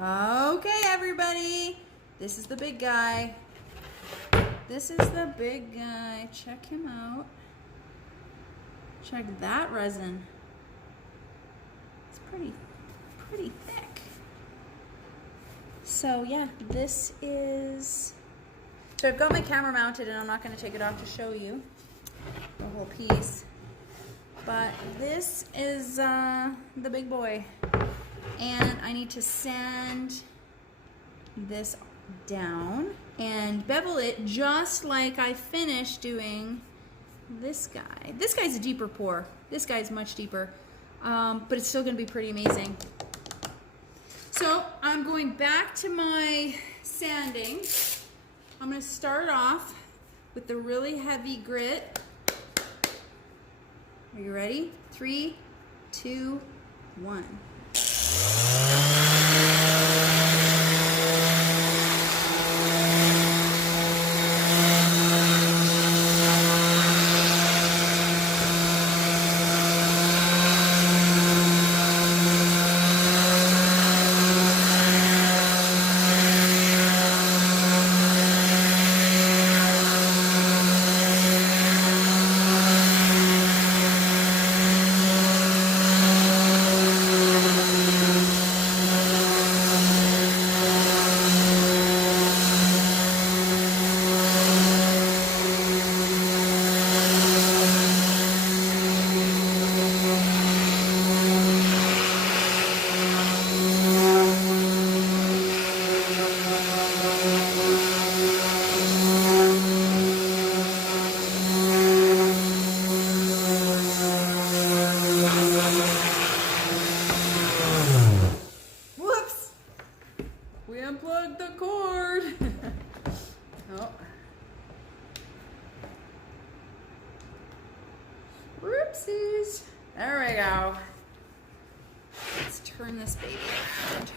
Okay, everybody, this is the big guy. This is the big guy. Check him out. Check that resin. It's pretty thick. So yeah, this is, so I've got my camera mounted and I'm not going to take it off to show you the whole piece. But this is the big boy. And I need to sand this down and bevel it just like I finished doing this guy. This guy's a deeper pour. This guy's much deeper, but it's still gonna be pretty amazing. So I'm going back to my sanding. I'm gonna start off with the really heavy grit. Are you ready? 3, 2, 1. Unplug the cord. Oh. Whoopsies. There we go. Let's turn this baby around.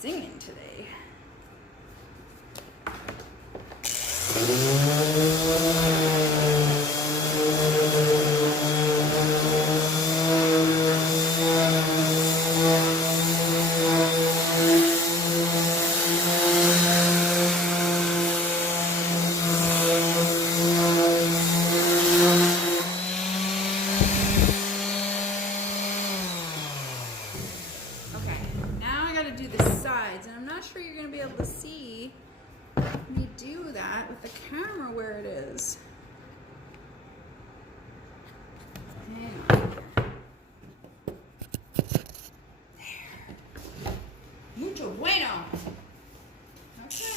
Singing today. Do the sides, and I'm not sure you're going to be able to see me do that with the camera where it is. Hang on. There. Mucho bueno. Okay.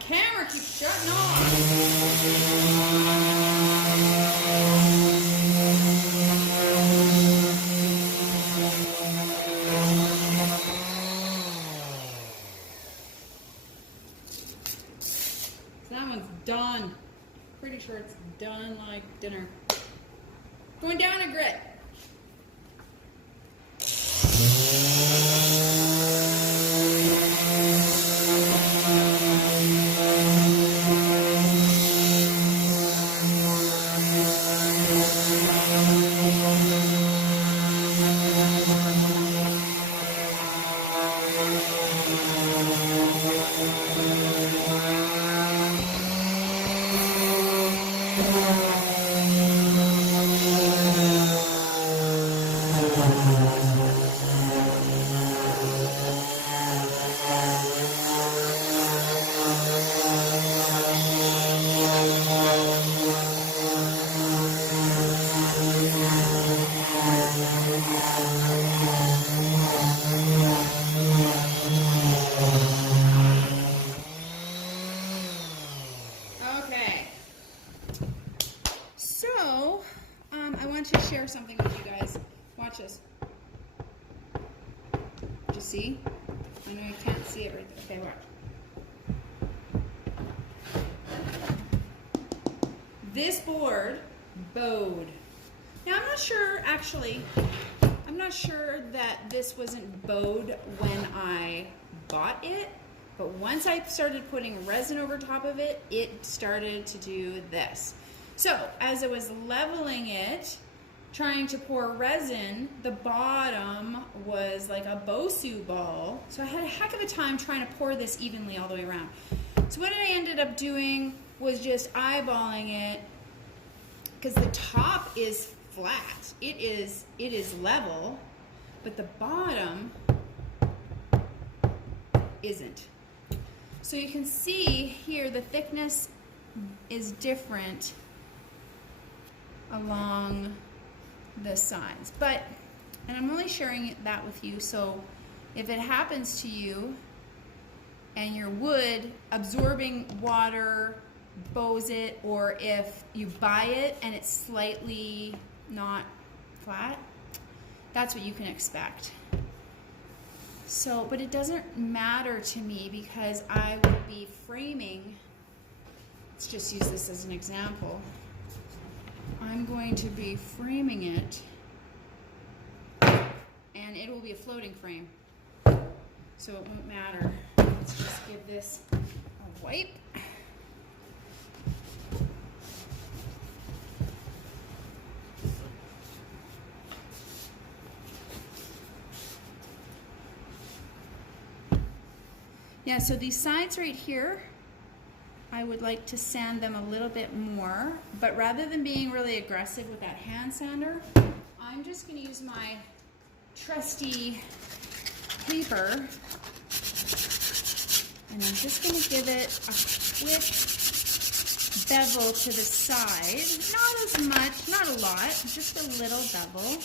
Camera keeps shutting off. So that one's done. Pretty sure it's done like dinner. Going down a grit. you see? I know you can't see it right there. Okay, watch. This board bowed. Now I'm not sure, actually, I'm not sure that this wasn't bowed when I bought it, but once I started putting resin over top of it, it started to do this. So as I was leveling it, trying to pour resin, the bottom was like a Bosu ball. So I had a heck of a time trying to pour this evenly all the way around. So what I ended up doing was just eyeballing it, because the top is flat. It is level, but the bottom isn't. So you can see here the thickness is different along the sides. But, and I'm only sharing that with you, so if it happens to you and your wood absorbing water bows it, or if you buy it and it's slightly not flat, that's what you can expect. So, but it doesn't matter to me because I will be framing, let's just use this as an example. I'm going to be framing it and it will be a floating frame. So it won't matter. Let's just give this a wipe. Yeah, so these sides right here, I would like to sand them a little bit more, but rather than being really aggressive with that hand sander, I'm just going to use my trusty paper, and I'm just going to give it a quick bevel to the side. Not as much, not a lot, just a little bevel.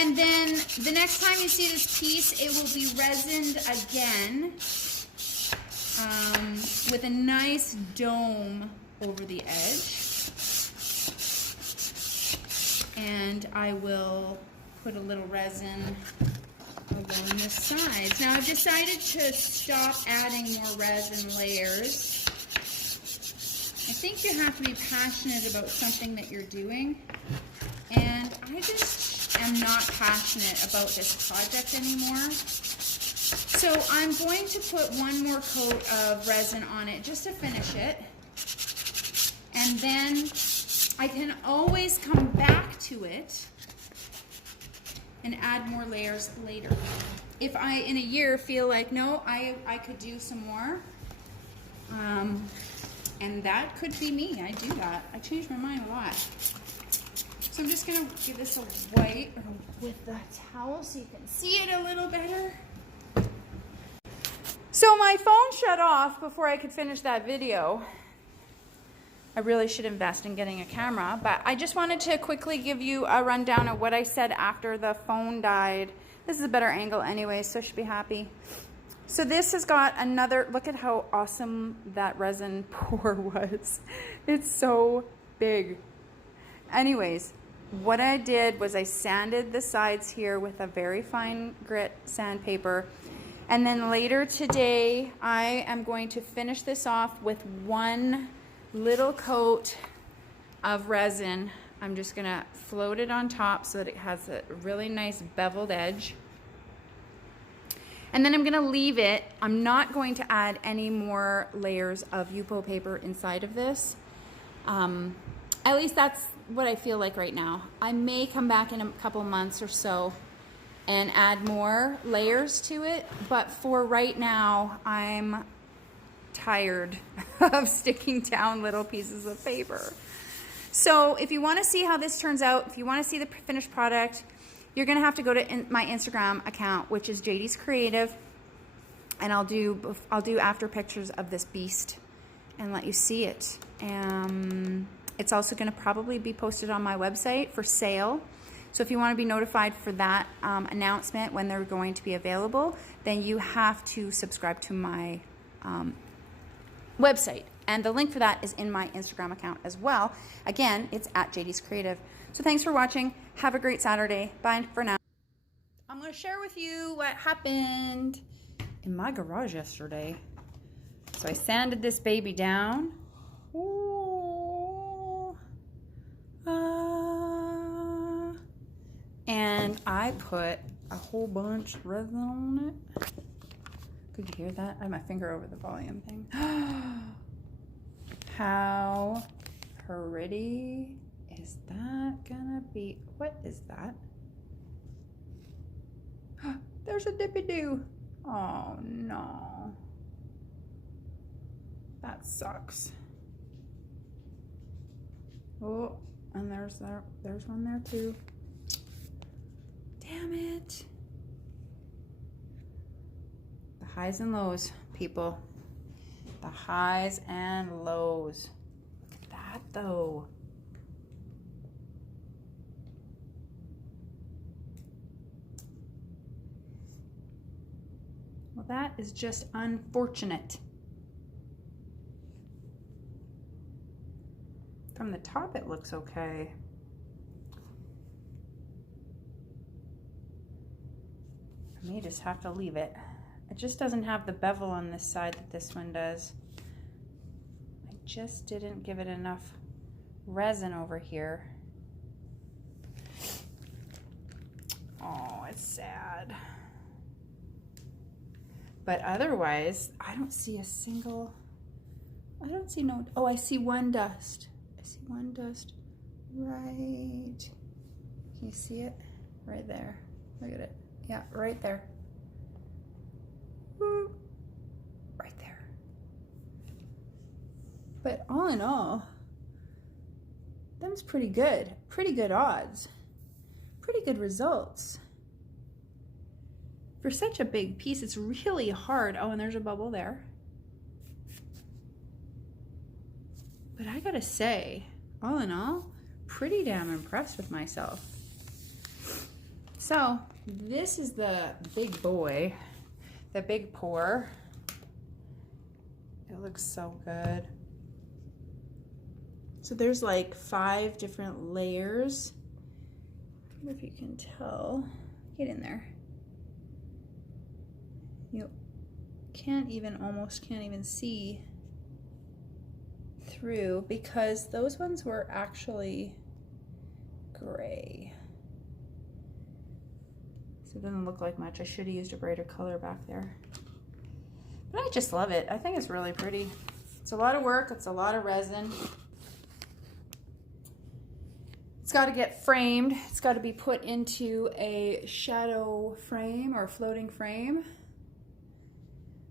And then the next time you see this piece, it will be resined again with a nice dome over the edge. And I will put a little resin along the sides. Now I've decided to stop adding more resin layers. I think you have to be passionate about something that you're doing. And I just am not passionate about this project anymore. So I'm going to put one more coat of resin on it just to finish it. And then I can always come back to it and add more layers later. If I, in a year, feel like, no, I could do some more, and that could be me. I do that. I change my mind a lot. So I'm just going to give this a wipe with the towel so you can see it a little better. So my phone shut off before I could finish that video. I really should invest in getting a camera, but I just wanted to quickly give you a rundown of what I said after the phone died. This is a better angle anyway, so I should be happy. So this has got another, look at how awesome that resin pour was. It's so big. Anyways, what I did was I sanded the sides here with a very fine grit sandpaper. And then later today, I am going to finish this off with one little coat of resin. I'm just gonna float it on top so that it has a really nice beveled edge. And then I'm gonna leave it. I'm not going to add any more layers of Yupo paper inside of this. At least that's what I feel like right now. I may come back in a couple months or so and add more layers to it, but for right now, I'm tired of sticking down little pieces of paper. So if you want to see how this turns out, if you want to see the finished product, you're going to have to go to my Instagram account, which is Jadys Creative, and I'll do after pictures of this beast and let you see it. It's also going to probably be posted on my website for sale. So if you want to be notified for that announcement when they're going to be available, then you have to subscribe to my website. And the link for that is in my Instagram account as well. Again, it's at Jadys Creative. So thanks for watching. Have a great Saturday. Bye for now. want to share with you what happened in my garage yesterday. So I sanded this baby down. Ooh. And I put a whole bunch of resin on it. Could you hear that? I have my finger over the volume thing. How pretty is that gonna be? What is that? There's a dippy-doo. Oh no. That sucks. Oh, and there's one there too. Damn it. The highs and lows, people. The highs and lows. Look at that though. Well, that is just unfortunate. From the top it looks okay. I may just have to leave it. It just doesn't have the bevel on this side that this one does. I just didn't give it enough resin over here. Oh, it's sad. But otherwise, I don't see a single, I don't see no, oh, I see one dust. I see one dust right, can you see it? Right there, look at it. Yeah, right there. Woo. Right there. But all in all, them's pretty good. Pretty good odds. Pretty good results. For such a big piece, it's really hard. Oh, and there's a bubble there. But I gotta say, all in all, pretty damn impressed with myself. So, this is the big boy, the big pour. It looks so good. So there's like 5 different layers. I wonder if you can tell. Get in there. You almost can't even see through because those ones were actually gray. So it doesn't look like much. I should have used a brighter color back there. But I just love it. I think it's really pretty. It's a lot of work. It's a lot of resin. It's got to get framed. It's got to be put into a shadow frame or floating frame.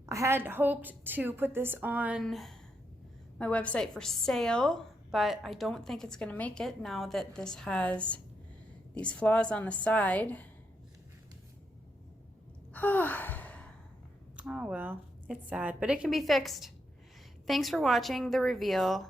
I had hoped to put this on my website for sale, but I don't think it's going to make it now that this has these flaws on the side. Oh well, it's sad, but it can be fixed. Thanks for watching the reveal.